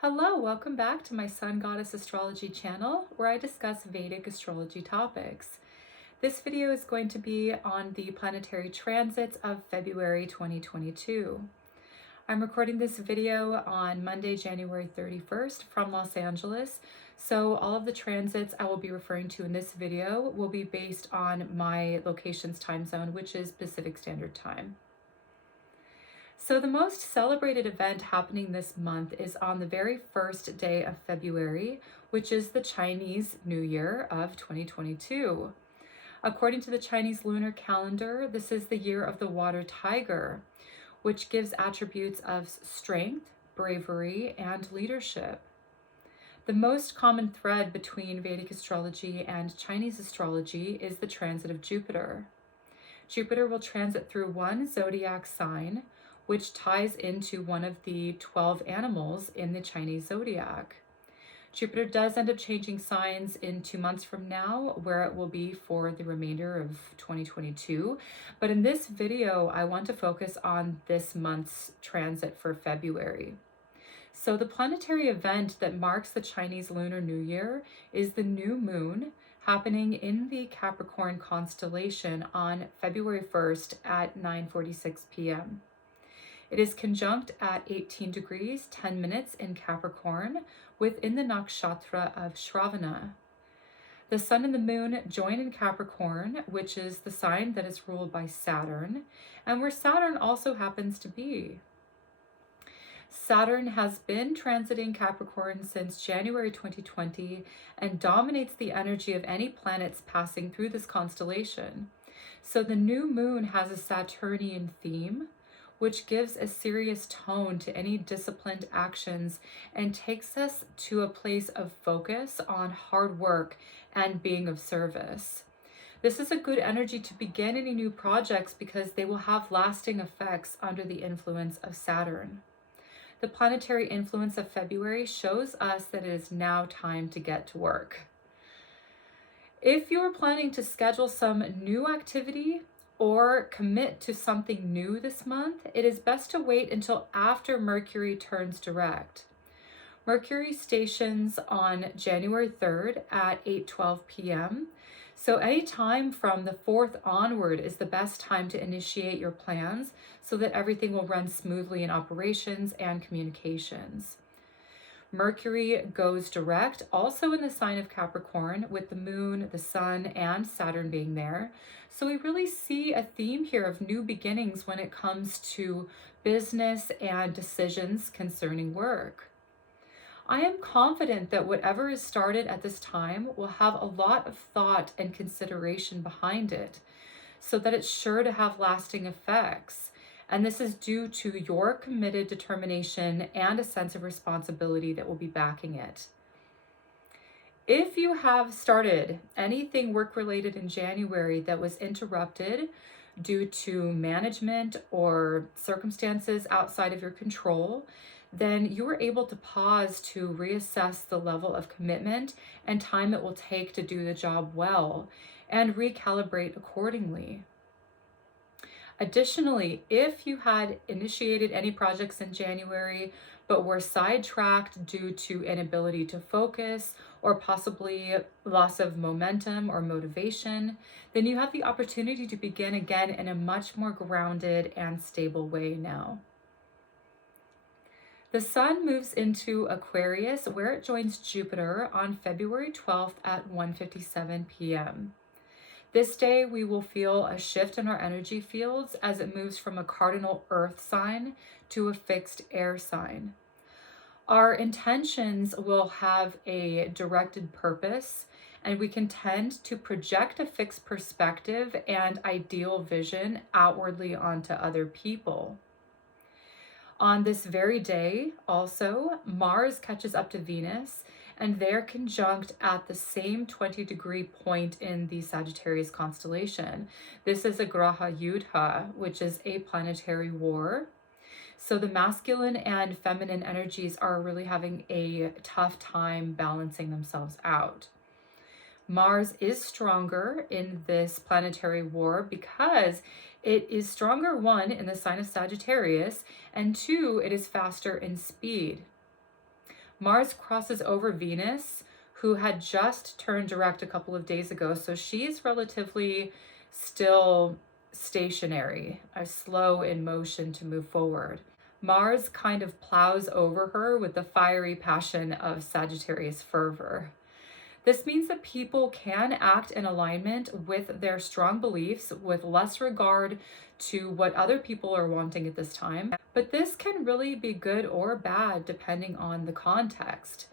Hello, welcome back to my SunGoddess Astrology channel, where I discuss Vedic astrology topics. This video is going to be on the planetary transits of February 2022. I'm recording this video on Monday, January 31st from Los Angeles, so all of the transits I will be referring to in this video will be based on my location's time zone, which is Pacific Standard Time. So the most celebrated event happening this month is on the very first day of February, which is the Chinese New Year of 2022. According to the Chinese lunar calendar, this is the year of the water tiger, which gives attributes of strength, bravery, and leadership. The most common thread between Vedic astrology and Chinese astrology is the transit of Jupiter. Jupiter will transit through one zodiac sign, which ties into one of the 12 animals in the Chinese zodiac. Jupiter does end up changing signs in 2 months from now, where it will be for the remainder of 2022. But in this video, I want to focus on this month's transit for February. So the planetary event that marks the Chinese Lunar New Year is the new moon happening in the Capricorn constellation on February 1st at 9:46 p.m. It is conjunct at 18 degrees, 10 minutes in Capricorn within the nakshatra of Shravana. The sun and the moon join in Capricorn, which is the sign that is ruled by Saturn, and where Saturn also happens to be. Saturn has been transiting Capricorn since January 2020 and dominates the energy of any planets passing through this constellation. So the new moon has a Saturnian theme, which gives a serious tone to any disciplined actions and takes us to a place of focus on hard work and being of service. This is a good energy to begin any new projects because they will have lasting effects under the influence of Saturn. The planetary influence of February shows us that it is now time to get to work. If you're planning to schedule some new activity, or commit to something new this month, it is best to wait until after Mercury turns direct. Mercury stations on January 3rd at 8:12 p.m. So any time from the 4th onward is the best time to initiate your plans so that everything will run smoothly in operations and communications. Mercury goes direct also in the sign of Capricorn, with the moon, the sun, and Saturn being there. So we really see a theme here of new beginnings when it comes to business and decisions concerning work. I am confident that whatever is started at this time will have a lot of thought and consideration behind it, so that it's sure to have lasting effects. And this is due to your committed determination and a sense of responsibility that will be backing it. If you have started anything work-related in January that was interrupted due to management or circumstances outside of your control, then you are able to pause to reassess the level of commitment and time it will take to do the job well and recalibrate accordingly. Additionally, if you had initiated any projects in January but were sidetracked due to inability to focus or possibly loss of momentum or motivation, then you have the opportunity to begin again in a much more grounded and stable way now. The sun moves into Aquarius, where it joins Jupiter on February 12th at 1:57 p.m. This day, we will feel a shift in our energy fields as it moves from a cardinal earth sign to a fixed air sign. Our intentions will have a directed purpose, and we can tend to project a fixed perspective and ideal vision outwardly onto other people. On this very day, also, Mars catches up to Venus, and they're conjunct at the same 20-degree point in the Sagittarius constellation. This is a Graha Yuddha, which is a planetary war. So the masculine and feminine energies are really having a tough time balancing themselves out. Mars is stronger in this planetary war because it is stronger, one, in the sign of Sagittarius, and two, it is faster in speed. Mars crosses over Venus, who had just turned direct a couple of days ago. So she's relatively still stationary, slow in motion to move forward. Mars kind of plows over her with the fiery passion of Sagittarius fervor. This means that people can act in alignment with their strong beliefs with less regard to what other people are wanting at this time. But this can really be good or bad depending on the context.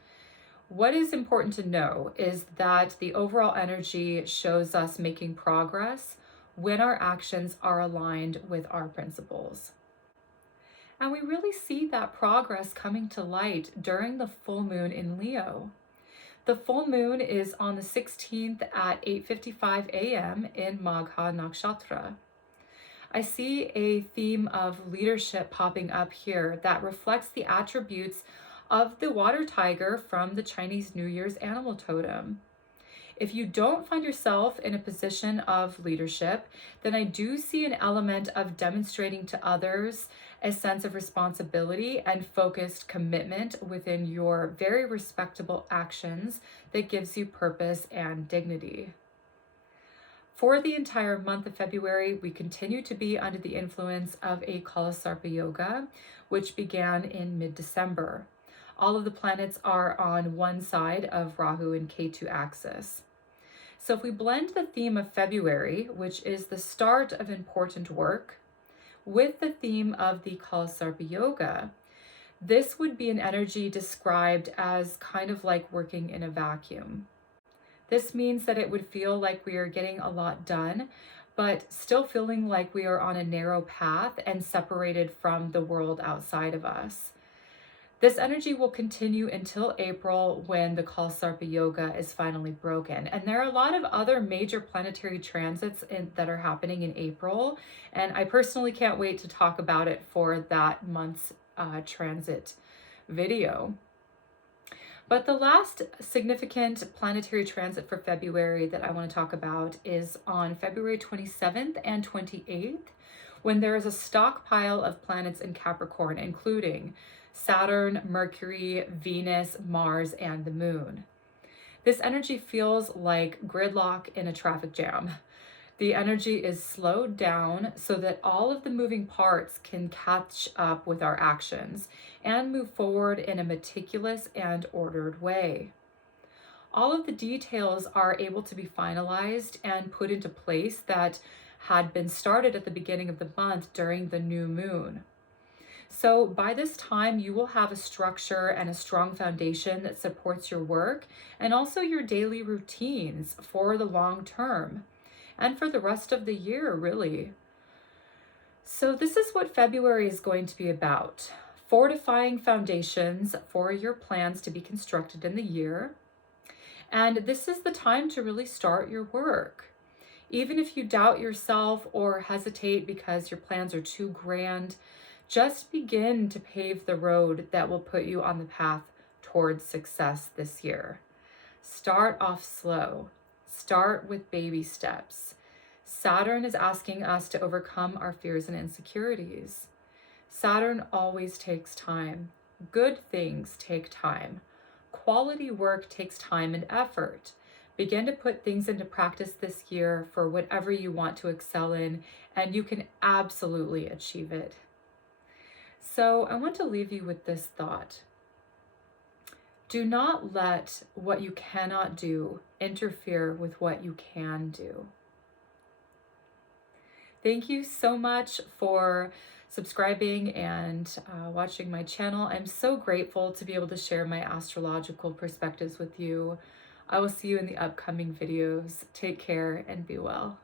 What is important to know is that the overall energy shows us making progress when our actions are aligned with our principles. And we really see that progress coming to light during the full moon in Leo. The full moon is on the 16th at 8:55 a.m. in Magha Nakshatra. I see a theme of leadership popping up here that reflects the attributes of the water tiger from the Chinese New Year's animal totem. If you don't find yourself in a position of leadership, then I do see an element of demonstrating to others a sense of responsibility and focused commitment within your very respectable actions that gives you purpose and dignity. For the entire month of February, we continue to be under the influence of a Kal Sarpa yoga, which began in mid-December. All of the planets are on one side of Rahu and Ketu axis. So if we blend the theme of February, which is the start of important work, with the theme of the Kal Sarpa yoga, this would be an energy described as kind of like working in a vacuum. This means that it would feel like we are getting a lot done, but still feeling like we are on a narrow path and separated from the world outside of us. This energy will continue until April when the Kal Sarpa yoga is finally broken. And there are a lot of other major planetary transits that are happening in April. And I personally can't wait to talk about it for that month's transit video. But the last significant planetary transit for February that I want to talk about is on February 27th and 28th, when there is a stockpile of planets in Capricorn, including Saturn, Mercury, Venus, Mars, and the Moon. This energy feels like gridlock in a traffic jam. The energy is slowed down so that all of the moving parts can catch up with our actions and move forward in a meticulous and ordered way. All of the details are able to be finalized and put into place that had been started at the beginning of the month during the new moon. So by this time, you will have a structure and a strong foundation that supports your work and also your daily routines for the long term and for the rest of the year, really. So this is what February is going to be about: fortifying foundations for your plans to be constructed in the year. And this is the time to really start your work. Even if you doubt yourself or hesitate because your plans are too grand, just begin to pave the road that will put you on the path towards success this year. Start off slow. Start with baby steps. Saturn is asking us to overcome our fears and insecurities. Saturn always takes time. Good things take time. Quality work takes time and effort. Begin to put things into practice this year for whatever you want to excel in, and you can absolutely achieve it. So I want to leave you with this thought. Do not let what you cannot do interfere with what you can do. Thank you so much for subscribing and watching my channel. I'm so grateful to be able to share my astrological perspectives with you. I will see you in the upcoming videos. Take care and be well.